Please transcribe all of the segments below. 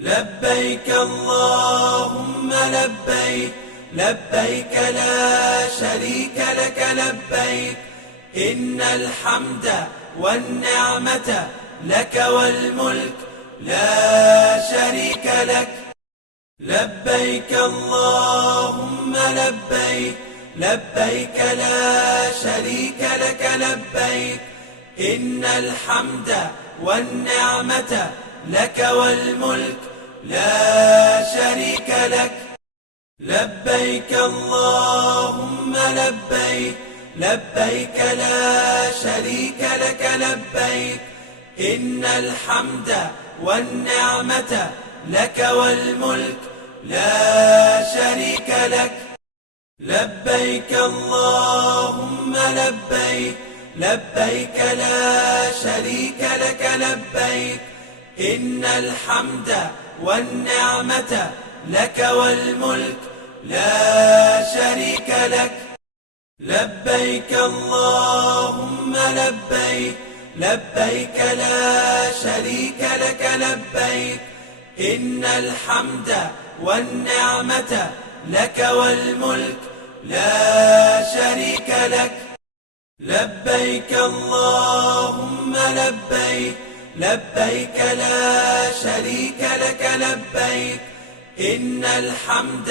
لبيك اللهم لبيك، لبيك لا شريك لك لبيك، إن الحمد والنعمة لك والملك لا شريك لك. لبيك اللهم لبيك، لبيك لا شريك لك لبيك، إن الحمد والنعمة لك والملك لا شريك لك. لبيك اللهم لبيك، لبيك لا شريك لك لبيك، إن الحمد والنعمة لك والملك لا شريك لك. لبيك اللهم لبيك، لبيك لا شريك لك لبيك، إن الحمد والنعمة لك والملك لا شريك لك. لبيك اللهم لبيك، لبيك لا شريك لك لبيك، إن الحمد والنعمة لك والملك لا شريك لك. لبيك اللهم لبيك، لبيك لا شريك لك لبيك، إن الحمد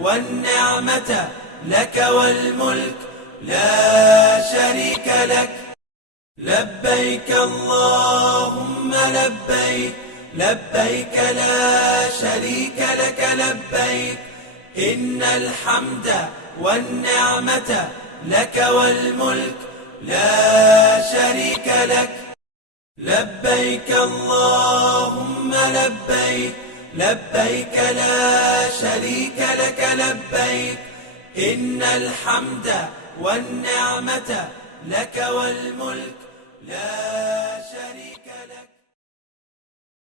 والنعمة لك والملك لا شريك لك. لبيك اللهم لبيك، لبيك لا شريك لك لبيك، إن الحمد والنعمة لك والملك لا شريك لك. لبيك اللهم لبيك، لبيك لا شريك لك لبيك، إن الحمد والنعمة لك والملك لا شريك لك.